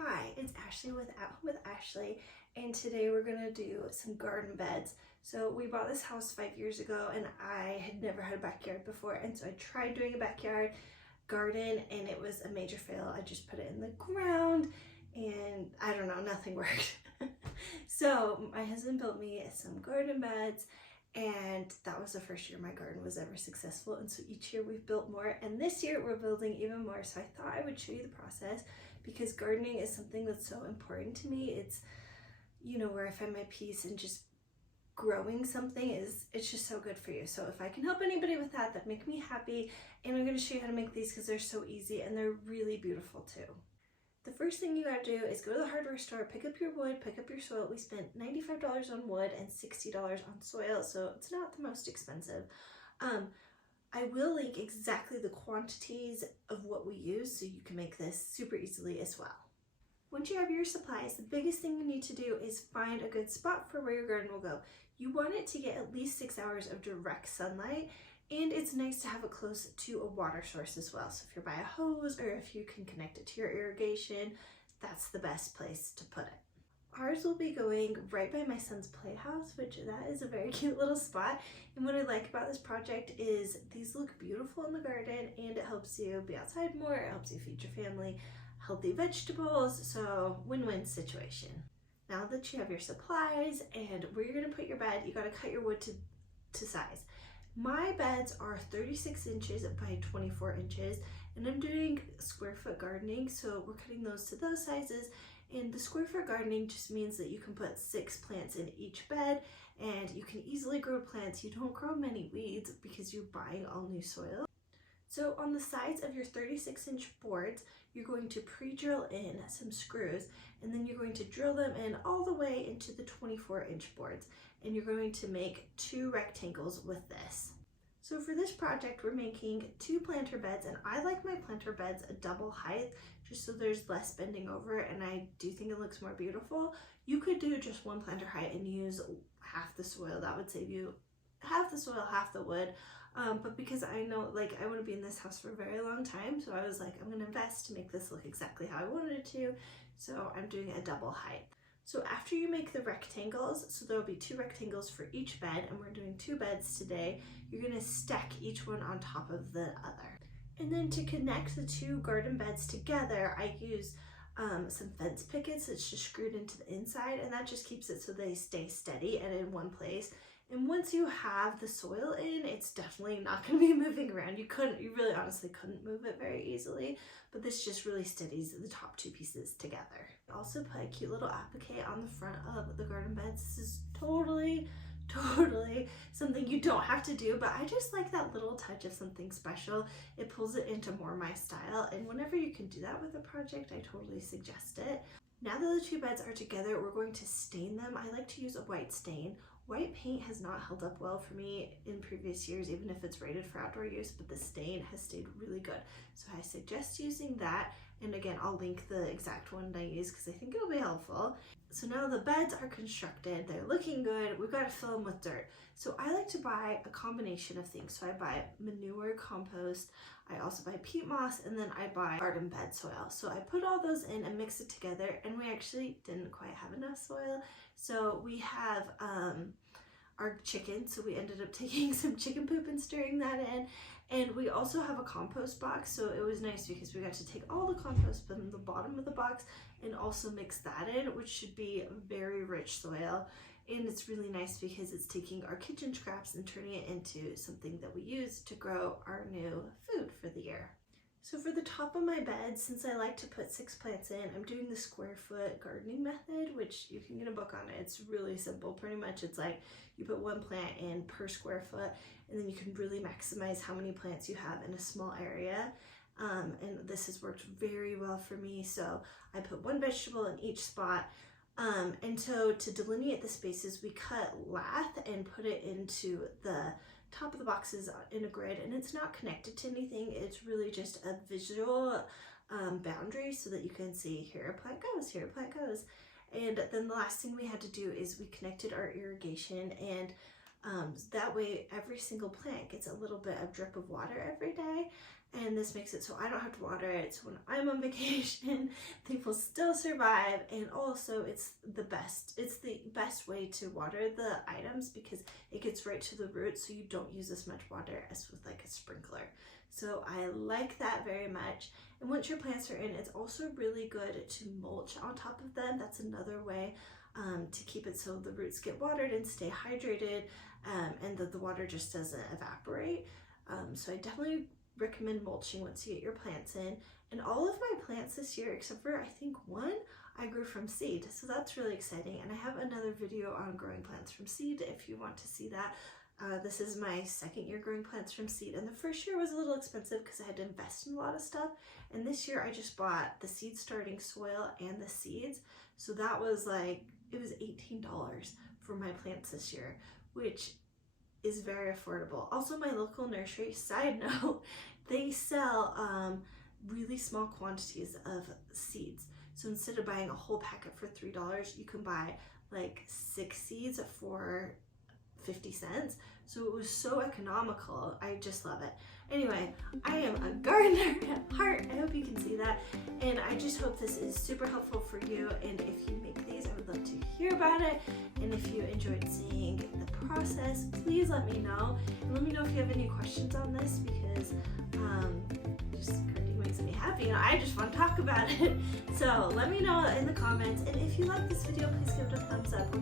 Hi, it's Ashley with At Home with Ashley, and today we're gonna do some garden beds. So we bought this house 5 years ago and I had never had a backyard before, and so I tried doing a backyard garden and it was a major fail. I just put it in the ground and I don't know, nothing worked. So my husband built me some garden beds, and that was the first year my garden was ever successful, and so each year we've built more, and this year we're building even more. So I thought I would show you the process because gardening is something that's so important to me. It's, you know, where I find my peace, and just growing something it's just so good for you. So if I can help anybody with that, that'd make me happy. And I'm going to show you how to make these because they're so easy and they're really beautiful too. The first thing you gotta do is go to the hardware store, pick up your wood, pick up your soil. We spent $95 on wood and $60 on soil, so it's not the most expensive. I will link exactly the quantities of what we use so you can make this super easily as well. Once you have your supplies, the biggest thing you need to do is find a good spot for where your garden will go. You want it to get at least 6 hours of direct sunlight, and it's nice to have it close to a water source as well. So if you're by a hose or if you can connect it to your irrigation, that's the best place to put it. Ours will be going right by my son's playhouse, which that is a very cute little spot. And what I like about this project is these look beautiful in the garden, and it helps you be outside more, it helps you feed your family healthy vegetables, so win-win situation. Now that you have your supplies and where you're gonna put your bed, you gotta cut your wood to size. My beds are 36 inches by 24 inches, and I'm doing square foot gardening, so we're cutting those to those sizes. And the square foot gardening just means that you can put 6 plants in each bed, and you can easily grow plants. You don't grow many weeds because you're buying all new soil. So on the sides of your 36-inch boards, you're going to pre-drill in some screws, and then you're going to drill them in all the way into the 24-inch boards, and you're going to make 2 rectangles with this. So for this project, we're making 2 planter beds, and I like my planter beds a double height just so there's less bending over, and I do think it looks more beautiful. You could do just 1 planter height and use half the soil. That would save you half the soil, half the wood. But because I know, like, I want to be in this house for a very long time, so I was like, I'm going to invest to make this look exactly how I wanted it to, so I'm doing a double height. So after you make the rectangles, so there'll be 2 rectangles for each bed, and we're doing 2 beds today, you're going to stack each one on top of the other. And then to connect the 2 garden beds together, I use some fence pickets that's just screwed into the inside, and that just keeps it so they stay steady and in one place. And once you have the soil in, it's definitely not going to be moving around. You really honestly couldn't move it very easily, but this just really steadies the top 2 pieces together. I also put a cute little applique on the front of the garden beds. This is totally something you don't have to do, but I just like that little touch of something special. It pulls it into more my style, and whenever you can do that with a project, I totally suggest it. Now that the 2 beds are together, we're going to stain them. I like to use a white stain. White paint has not held up well for me in previous years, even if it's rated for outdoor use, but the stain has stayed really good. So I suggest using that. And again, I'll link the exact one I use because I think it'll be helpful. So now the beds are constructed, they're looking good, we've got to fill them with dirt. So I like to buy a combination of things. So I buy manure, compost, I also buy peat moss, and then I buy garden bed soil. So I put all those in and mix it together, and we actually didn't quite have enough soil. So we have our chicken, so we ended up taking some chicken poop and stirring that in. And we also have a compost box, so it was nice because we got to take all the compost from the bottom of the box and also mix that in, which should be very rich soil. And it's really nice because it's taking our kitchen scraps and turning it into something that we use to grow our new food for the year. So for the top of my bed, since I like to put 6 plants in, I'm doing the square foot gardening method, which you can get a book on it. It's really simple. Pretty much it's like you put 1 plant in per square foot, and then you can really maximize how many plants you have in a small area. And this has worked very well for me. So I put 1 vegetable in each spot. And so to delineate the spaces, we cut lath and put it into the top of the boxes in a grid, and it's not connected to anything. It's really just a visual boundary so that you can see here a plant goes, here a plant goes. And then the last thing we had to do is we connected our irrigation, and that way every single plant gets a little bit of drip of water every day. and this makes it so I don't have to water it, so when I'm on vacation they will still survive. And also it's the best way to water the items because it gets right to the roots, so you don't use as much water as with like a sprinkler. So I like that very much. And once your plants are in, it's also really good to mulch on top of them. That's another way to keep it so the roots get watered and stay hydrated, and that the water just doesn't evaporate. So I definitely recommend mulching once you get your plants in. And all of my plants this year, except for I think one, I grew from seed. So that's really exciting. And I have another video on growing plants from seed if you want to see that. This is my second year growing plants from seed, and the first year was a little expensive because I had to invest in a lot of stuff. And this year I just bought the seed starting soil and the seeds. So that was like, it was $18 for my plants this year, which is very affordable. Also, my local nursery, side note, they sell really small quantities of seeds. So instead of buying a whole packet for $3, you can buy like 6 seeds for 50 cents. So it was so economical. I just love it. Anyway, I am a gardener at heart. I hope you can see that. And I just hope this is super helpful for you. And if you make these, I would love to hear about it. And if you enjoyed seeing the process, please let me know. And let me know if you have any questions on this, because just gardening makes me happy. You know, I just want to talk about it. So let me know in the comments. And if you like this video, please give it a thumbs up. We're